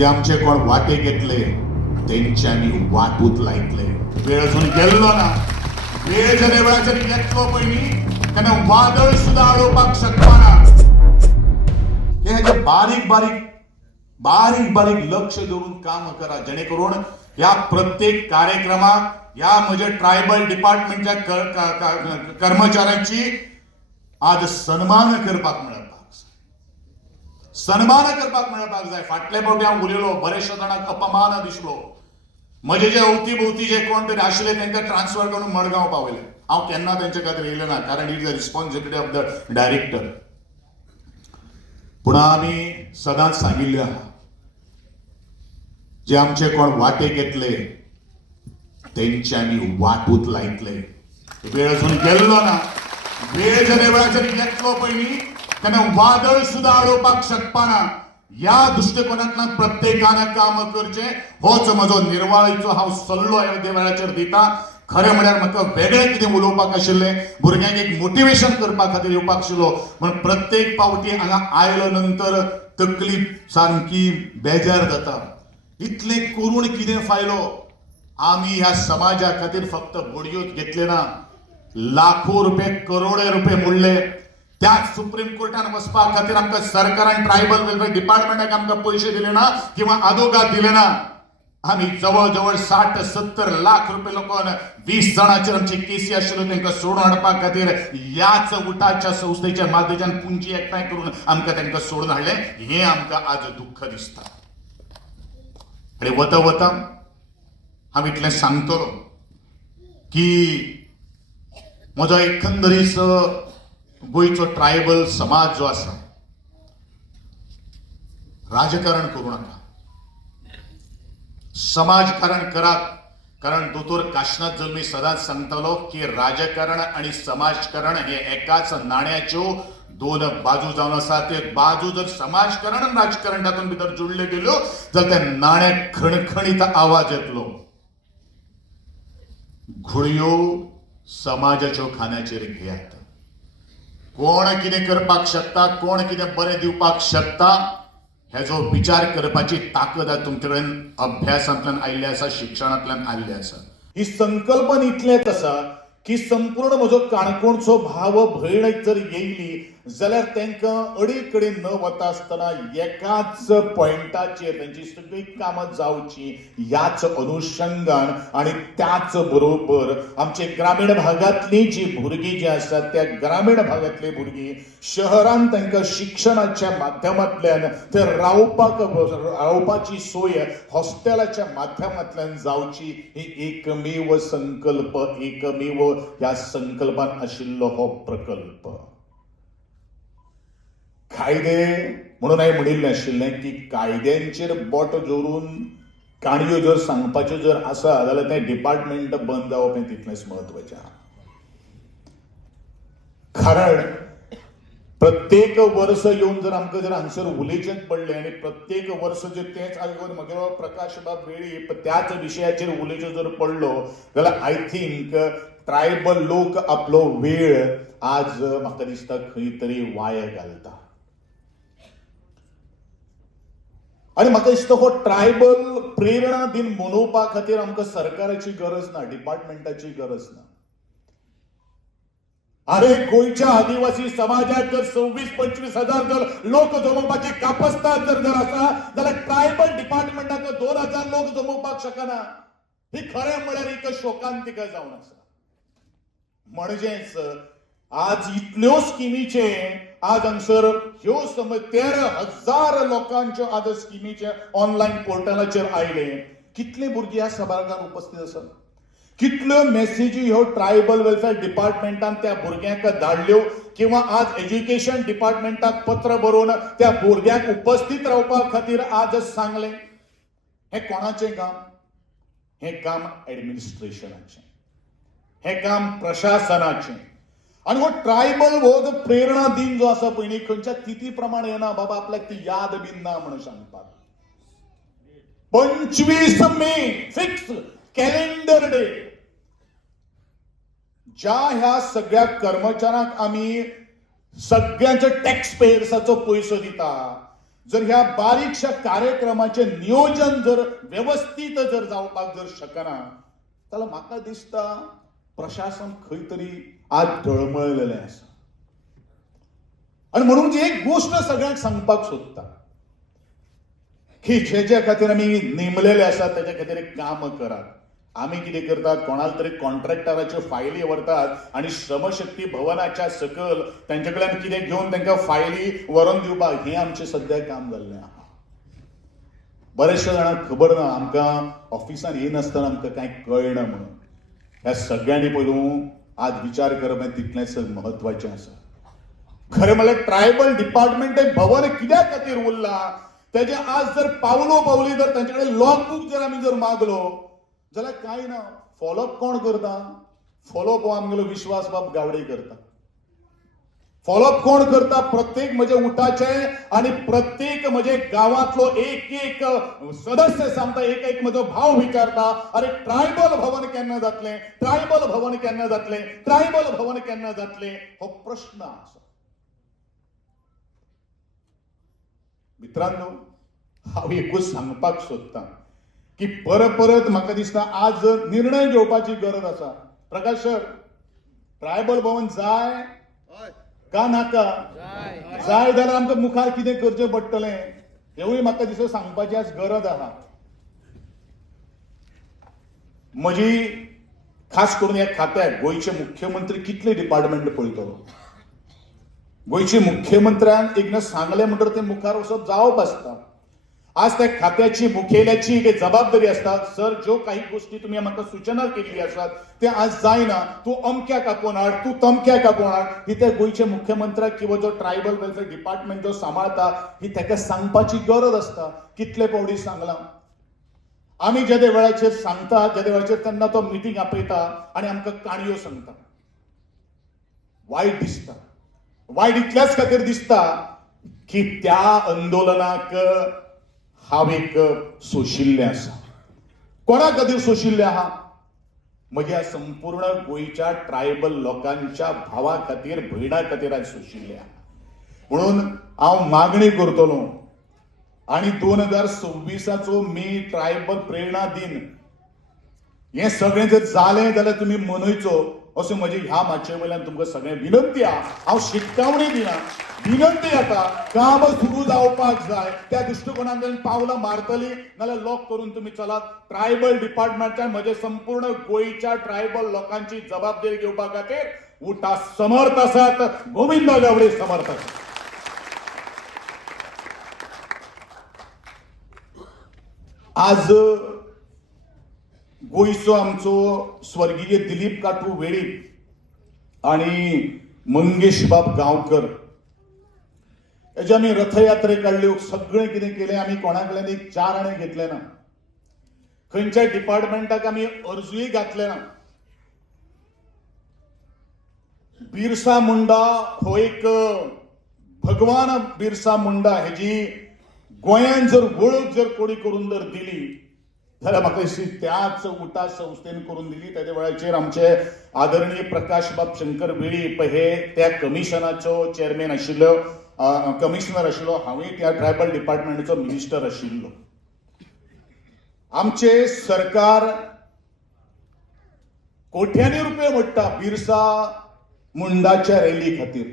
जे आमचे कोण वाटे घेतले तेंच्यांनी वाटूत लायतले. वेळ अजून गेल्लो ना. वेळ जर वेळा जरी घेतलो पयली तेन्ना वादळ सुद्धा अडोवपाक शकपाना. हे बारीक बारीक बारीक बारीक लक्ष देऊन काम करा, जेणेकरून या प्रत्येक कार्यक्रमात या म्हणजे ट्रायबल डिपार्टमेंटच्या कर्मचाऱ्यांची आज सन्मान करपाक मेळपाक जाय. फाटल्या फावटी हांव उलयलो, बरेचशे जाणांक अपमान दिसलो. म्हजे जे अवती भोवती जे कोण तरी आशिल्ले तांकां ट्रान्सफर करून मडगांव पावयले. हांव केन्ना तांचे खातीर येयलो ना, कारण it is the responsibility of the director. पूण आमी सदांच सांगिल्लें आहा, जे आमचे कोण वाटे घेतले तेंच्यांनी वाटूत लायतले. वेळ अजून गेल्लो ना. वेळ जर वेळा जरी घेतलो पयली तेन्ना वादळ सुद्धा अडोवपाक शकपाना. या दृष्टिकोनांतल्यान प्रत्येकान काम करचें, होच म्हजो निर्वाळीचो हांव सल्लो ह्या वेळाचेर दिता. खरें म्हळ्यार म्हाका वेगळें कितें उलोवपाक आशिल्लें, भुरग्यांक एक मोटिवेशन करपा खातीर येवपाक आशिल्लो. पण प्रत्येक फावटी हांगा आयलो नंतर तकली सामकी बेजार जाता. इतलें करून कितें फायलो? आमी ह्या समाजा खातीर फक्त बडयोच घेतले ना, लाखो रुपये करोडे रुपये मोडले. त्याच सुप्रीम कोर्टान वचपा खातीर आमकां सरकारान ट्रायबल वेलफेअर डिपार्टमेंटाक आमकां पयशे दिले ना किंवा आदोगाद दिले ना. आमी जवळ जवळ 60-70 लाख रुपये लोकांन 20 जाणांचेर आमची केसी आशिल्ल्यो तांकां सोडून हाडपा खातीर ह्याच उठाच्या संस्थेच्या माध्यमांतल्यान पुंजी एकठांय करून आमकां तांकां सोडून हाडले. हें आमकां आज दुख्ख दिसता. आनी वता वता हांव इतलें सांगतलो की म्हजो एकंदरीत गोंयचो ट्रायबल समाज जो आसा, राजकारण करूं नाका, समाजकारण करात. कारण दोतोर काशिनाथ जल्मी सदांच सांगतालो की राजकारण आणि समाजकारण हे एकाच नाण्याच्यो दोन बाजू जावन आसा. ते बाजू जर समाजकारण आणि राजकारण तातूंत भितर जोडले गेल्यो जाल्यार त्या नाण्याक खणखणीत आवाज येतलो. घुळयो समाजाच्यो खांद्याचेर घेयात. कोण कितें करपाक शकता, कोण कितें बरें दिवपाक शकता, हेजो विचार करपाची ताकद तुमचे कडेन अभ्यासांतल्यान आयिल्ली आसा, शिक्षणांतल्यान आयिल्ली आसा. ही संकल्पना इतलेंच आसा की संपूर्ण म्हजो काणकोणचो भाव भयण जर येयली जाल्यार तांकां अडीकडेन न वता आसतना एकाच पॉयंटाचेर तांची सगळीं कामां जावची ह्याच अनुशंगान आनी त्याच बरोबर आमचे ग्रामीण भागांतली जी भुरगीं जी आसात त्या ग्रामीण भागांतली भुरगीं शहरांत तांकां शिक्षणाच्या माध्यमांतल्यान ते रावपाची सोय हॉस्टेलाच्या माध्यमांतल्यान जावची ही एकमेव संकल्प, एकमेव ह्या संकल्पान आशिल्लो हो प्रकल्प. कायदे म्हणून हांवें म्हणिल्लें आशिल्लें की कायद्यांचेर बोट जोडून काणयो जर सांगपाच्यो जर आसा जाल्यार तें डिपार्टमेंट बंद जावप हें तितलेंच म्हत्वाचें आहा. कारण प्रत्येक वर्स येवन जर आमकां जर हांगसर उलयचेंच पडलें आनी प्रत्येक वर्स जर तेंच आयकून म्हजो प्रकाश बाब वेळी त्याच विशयाचेर उलयचो जर पडलो जाल्यार आय थिंक ट्रायबल लोक आपलो वेळ आज म्हाका दिसता खंय तरी वाया घालता. आनी म्हाका दिसता हो ट्रायबल प्रेरणा दिन मनोवपा खातीर आमकां सरकाराची गरज ना, डिपार्टमेंटाची गरज ना. अरे गोंयच्या आदिवासी समाजात जर 26-25 हजार जर लोक जमोवपाची कापस्ताद जर आसा जाल्यार ट्रायबल डिपार्टमेंटाक 2000 लोक जमोवपाक शकना. ही खरें म्हळ्यार एक शोकांतिका जावन आसा. म्हणजेच आज इतल्यो स्किमीचे आज हांगसर ह्यो 13,000 लोकांच्यो आज स्किमीचे ऑनलायन पोर्टलाचेर आयले. कितले भुरगीं ह्या सभागार उपस्थित आसात, कितल्यो मेसेजी ह्यो ट्रायबल वेलफेअर डिपार्टमेंटान त्या भुरग्यांक धाडल्यो किंवा आज एज्युकेशन डिपार्टमेंटाक पत्र बरोवन त्या भुरग्यांक उपस्थित रावपा खातीर आज सांगलें. हें कोणाचें काम? हें काम ऍडमिनिस्ट्रेशनाचें, हें काम प्रशासनाचें. आनी हो ट्रायबल हो जो प्रेरणा दिन जो आसा पळय न्ही खंयच्या तिथी प्रमाण येना बाबा आपल्याक ती याद बीन ना म्हणून सांगतात. 25 मे फिक्स कॅलेंडर डे. ज्या ह्या सगळ्या कर्मचाऱ्यांक आमी सगळ्यांच्या टॅक्स पेयर्साचो पयसो दिता, जर ह्या बारीकशा कार्यक्रमाचे नियोजन जर व्यवस्थित जर जावपाक जर शकना जाल्यार म्हाका दिसता प्रशासन खंय तरी आज ढळमळलेलें आसा. आणि म्हणून जी एक गोष्ट सगळ्यांक सांगपाक सोदता की जे खातीर आमी नेमलेले आसा तेच्या खातीर एक काम करात. आमी कितें करतात, कोणाला तरी कॉन्ट्रॅक्टराच्यो फायली व्हरतात आणि श्रमशक्ती भवनाच्या सकल त्यांचे कडल्यान कितें घेवन तांकां फायली व्हरून दिवपाक हें आमचें सध्या काम जाल्लें आहा. बरेचशे जाणांक खबर ना, आमकां ऑफिसान येनासतना आमकां कांय कळना म्हणून. ह्या सगळ्यांनी पयलू आज विचार करप हें तितलेंच म्हत्वाचें आसा. खरें म्हणल्यार ट्रायबल डिपार्टमेंट हें भवन कित्या खातीर उरलां तेजे आज जर पावली जर तांचे कडेन लॉग बुक जर आमी जर मागलो जाल्यार कांय ना. फॉलोअप कोण करता? फॉलोअप हो आमगेलो विश्वास बाब गावडे करता. फॉलोअप कोण करता? प्रत्येक म्हजे उठाचे आणि प्रत्येक म्हजे गावातलो एक एक सदस्य सांगता, एक एक म्हजो भाव विचारता, अरे ट्रायबल भवन केन्ना जातलें, ट्रायबल भवन केन्ना जातलें, ट्रायबल भवन केन्ना जातलें, हो प्रश्न आसा. मित्रांनो, हांव एकूच सांगपाक सोदतां की परत म्हाका दिसता आज निर्णय घेवपाची गरज आसा. प्रकाश सर, ट्रायबल भवन जाय का नाका? जाय जाल्यार आमकां मुखार कितें करचें पडटलें हेवूय म्हाका दिसता सांगपाची आज गरज आहा. म्हजी खास करून ह्या खात्याक गोंयचे मुख्यमंत्री कितले डिपार्टमेंट पळयतलो. गोंयचे मुख्यमंत्र्यान एकदां सांगलें म्हणटकीर तें मुखार वचप जावप आसता. आज त्या खात्याची मुखेल्याची एक जबाबदारी असता. सर, ज्यो काही गोष्टी तुम्ही म्हाका सूचना केल्ली आसात ते आज जायना, तू अमक्याक आपोवन हाड, तू तमक्याक आपोवन हाड, ही त्या गोंयच्या मुख्यमंत्र्याक किंवा जो ट्रायबल वेलफेअर डिपार्टमेंट जो सांबाळता ही ताका सांगपाची गरज असता. कितले फावटी सांगलां आमी जे वेळाचेर सांगता, जे वेळाचेर तेन्ना तो मिटींग आपयता आणि आमकां काणयो सांगता. वायट दिसता. वायट इतल्याच खातीर दिसता की त्या आंदोलनाक हांव एक सोशिल्लें आसा. कोणा खातीर सोशिल्लें आहा? म्हज्या संपूर्ण गोंयच्या ट्रायबल लोकांच्या भावा खातीर, भयणा खातीर आज सोशिल्लें आहा. म्हणून हांव मागणी करतलो आणि 2026 मे ट्रायबल प्रेरणा दिन हें सगळें जर जालें जाल्यार तुमी मनयचो अशें म्हजी ह्या माचये वयल्यान तुमकां सगळें विनंती आहा. हांव शिटकावणी दिना, विनंती येता, काम सुरू जावपाक जाय. त्या दृश्टिकोनांतल्यान पावलां मारतली नाल्यार लॉक करून तुमी चलात. ट्रायबल डिपार्टमेंटान म्हजे संपूर्ण गोंयच्या ट्रायबल लोकांची जबाबदारी घेवपा खातीर उठा समर्थ आसात. गोविंद गावडे समर्थ आसात. आज गोंयचो आमचो स्वर्गीय दिलीप काटू वेळीप आणि मंगेश बाब गांवकर हेजे आमी रथयात्रे काडल्यो, सगळें कितें केलें. आमी कोणा कडल्यान एक 4 आणे घेतले ना, खंयच्याय डिपार्टमेंटाक आमी अर्जूय घातले ना. बिरसा मुंडा हो एक भगवान बिरसा मुंडा हेजी गोंयान जर वळख जर कोणी करून जर दिली जाल्यार म्हाका दिसता त्याच उठा संस्थेन करून दिली. त्याच्या वेळाचेर आमचे आदरणीय प्रकाश बाब शंकर वेळीप हे त्या कमिशनाचो चेअरमॅन आशिल्लो, कमिशनर आशिल्लो. हांवूय त्या ट्रायबल डिपार्टमेंटाचो मिनिस्टर आशिल्लो. आमचे सरकार कोट्यांनी रुपये मोडटा बिरसा मुंडाच्या रॅली खातीर.